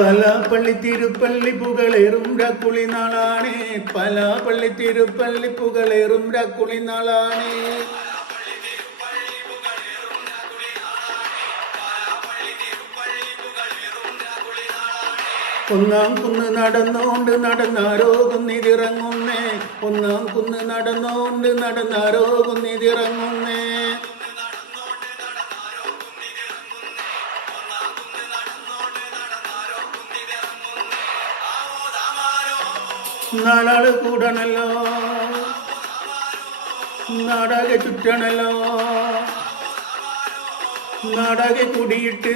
പലാപ്പള്ളി തിരുപ്പള്ളി പുകളേറും രാക്കുളി നാളാണേ. പലാപ്പള്ളി തിരുപ്പള്ളി പുകളേറും രാക്കുളി നാളാണേ. ഒന്നാം കുന്ന് നടന്നോണ്ട് നടന്നാരോ കുന്നിതിറങ്ങുന്നേ. ഒന്നാം കുന്ന് നടന്നോണ്ട് നടന്നാരോ കുന്നിതിറങ്ങുന്നേ. നാലാള് കൂടണല്ലോ, നാടാകെ ചുറ്റണല്ലോ, നാടാകെ കൂടിയിട്ട്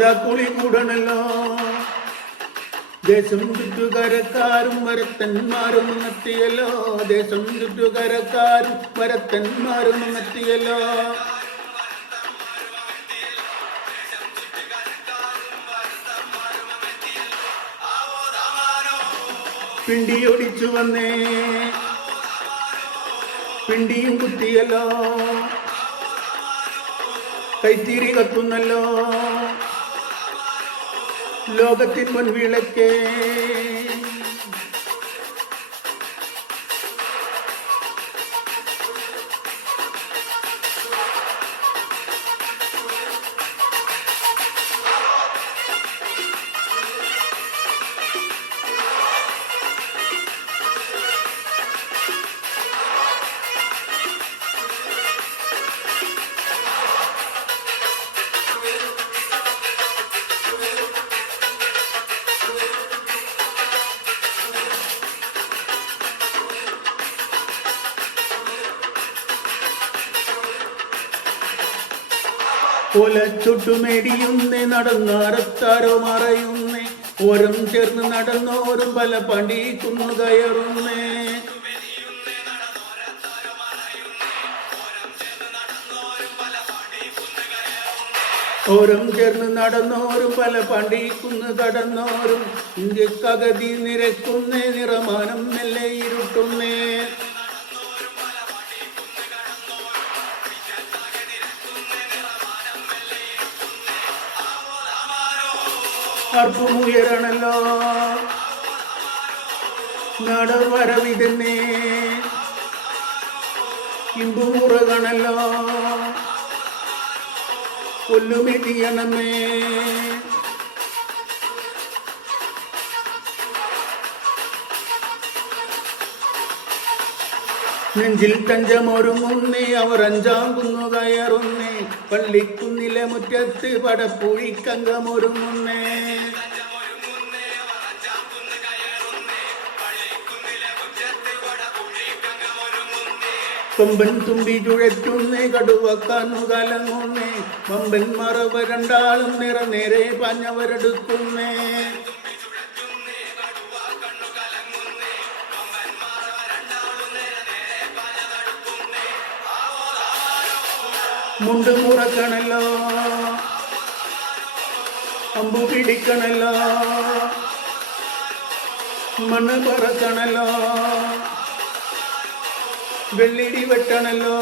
രാക്കുളി കൂടണല്ലോ. ദേശം ചുറ്റുകരക്കാരും വരത്തന്മാരും എത്തിയല്ലോ. ദേശം ചുറ്റുകരക്കാരും വരത്തന്മാരും എത്തിയല്ലോ. പിണ്ടിയൊടിച്ചു വന്നേ, പിണ്ടിയും കുത്തിയല്ലോ, കൈത്തിരി കത്തുന്നല്ലോ, ലോകത്തിൻ മുൻവിളക്കേ. ഒലച്ചുട്ടുമെടിയുന്നേ, നടന്നാരത്താരോ മറയുന്നേ. ഓരം ചേർന്ന് നടന്നോരും പല പണ്ടിക്കുന്നു കയറുന്നേ. ഓരം ചേർന്ന് നടന്നോരും പല പണ്ടിക്കുന്നു കടന്നോരും. ഇന്ത്യക്കകതി നിരക്കുന്നേ, നിറമാനം മെല്ലെ ഇരുട്ടുന്നേ. അർപ്പുമുയരണല്ലോ, നടവരവിതന്നെ ഇമ്പുമുറകണല്ലോ, കൊല്ലുമെതിയണമേ. നെഞ്ചിൽ തഞ്ചമൊരുങ്ങുന്നേ, അവർ അഞ്ചാം കുന്നു കയറുന്നേ. പള്ളിക്കുന്നിലെ മുറ്റത്ത് പടപ്പുഴിക്കങ്കമൊരുങ്ങുന്നേ. കൊമ്പൻ തുമ്പി ചുഴറ്റുന്നേ, കടുവക്കാന്നു കലങ്ങുന്നേ. കൊമ്പൻ മറവ രണ്ടാളും നേരെ പാഞ്ഞവരെടുക്കുന്നേ. മുണ്ട് മുറക്കണല്ലോ, അമ്പു പിടിക്കണല്ലോ, മണ്ണ് പറക്കണല്ലോ, വെള്ളിടി വെട്ടണല്ലോ.